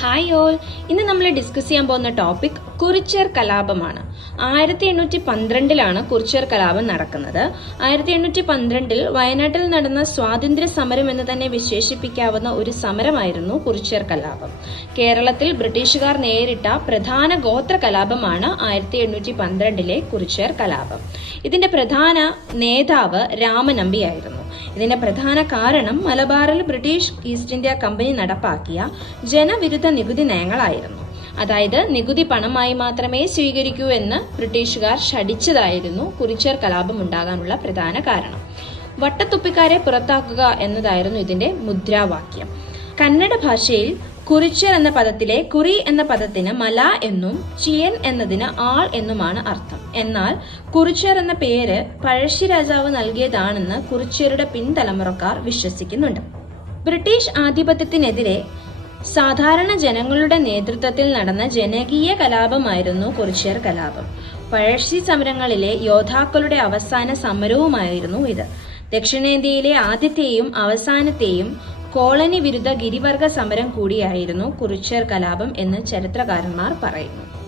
Hi all ഇന്ന് നമ്മൾ discuss ചെയ്യാൻ പോകുന്ന ടോപ്പിക് കുറിച്യർ കലാപമാണ്. ആയിരത്തി എണ്ണൂറ്റി പന്ത്രണ്ടിലാണ് കുറിച്യർ കലാപം നടക്കുന്നത്. ആയിരത്തി എണ്ണൂറ്റി പന്ത്രണ്ടിൽ വയനാട്ടിൽ നടന്ന സ്വാതന്ത്ര്യ സമരം എന്ന് തന്നെ വിശേഷിപ്പിക്കാവുന്ന ഒരു സമരമായിരുന്നു കുറിച്യർ കലാപം. കേരളത്തിൽ ബ്രിട്ടീഷുകാർ നേരിട്ട പ്രധാന ഗോത്ര കലാപമാണ് ആയിരത്തി എണ്ണൂറ്റി പന്ത്രണ്ടിലെ കുറിച്യർ കലാപം. ഇതിന്റെ പ്രധാന നേതാവ് രാമനമ്പിയായിരുന്നു. ഇതിന്റെ പ്രധാന കാരണം മലബാറിൽ ബ്രിട്ടീഷ് ഈസ്റ്റ് ഇന്ത്യ കമ്പനി നടപ്പാക്കിയ ജനവിരുദ്ധ നികുതി നയങ്ങളായിരുന്നു. അതായത് നികുതി പണമായി മാത്രമേ സ്വീകരിക്കൂ എന്ന് ബ്രിട്ടീഷുകാർ ഷടിച്ചതായിരുന്നു കുറിച്ചർ കലാപം ഉണ്ടാകാനുള്ള പ്രധാന കാരണം. വട്ടത്തുപ്പിക്കാരെ പുറത്താക്കുക എന്നതായിരുന്നു ഇതിന്റെ മുദ്രാവാക്യം. കന്നഡ ഭാഷയിൽ കുറിച്യർ എന്ന പദത്തിലെ കുറി എന്ന പദത്തിന് മല എന്നും ചിയൻ എന്നതിന് ആൾ എന്നുമാണ് അർത്ഥം. എന്നാൽ കുറിച്യർ എന്ന പേര് പഴശ്ശി രാജാവ് നൽകിയതാണെന്ന് കുറിച്യരുടെ പിൻതലമുറക്കാർ വിശ്വസിക്കുന്നുണ്ട്. ബ്രിട്ടീഷ് ആധിപത്യത്തിനെതിരെ സാധാരണ ജനങ്ങളുടെ നേതൃത്വത്തിൽ നടന്ന ജനകീയ കലാപമായിരുന്നു കുറിച്യർ കലാപം. പഴശ്ശി സമരങ്ങളിലെ യോദ്ധാക്കളുടെ അവസാന സമരവുമായിരുന്നു ഇത്. ദക്ഷിണേന്ത്യയിലെ ആദ്യത്തെയും അവസാനത്തെയും കോളനി വിരുദ്ധ ഗിരിവർഗ സമരം കൂടിയായിരുന്നു കുറിച്യർ കലാപം എന്ന് ചരിത്രകാരന്മാർ പറയുന്നു.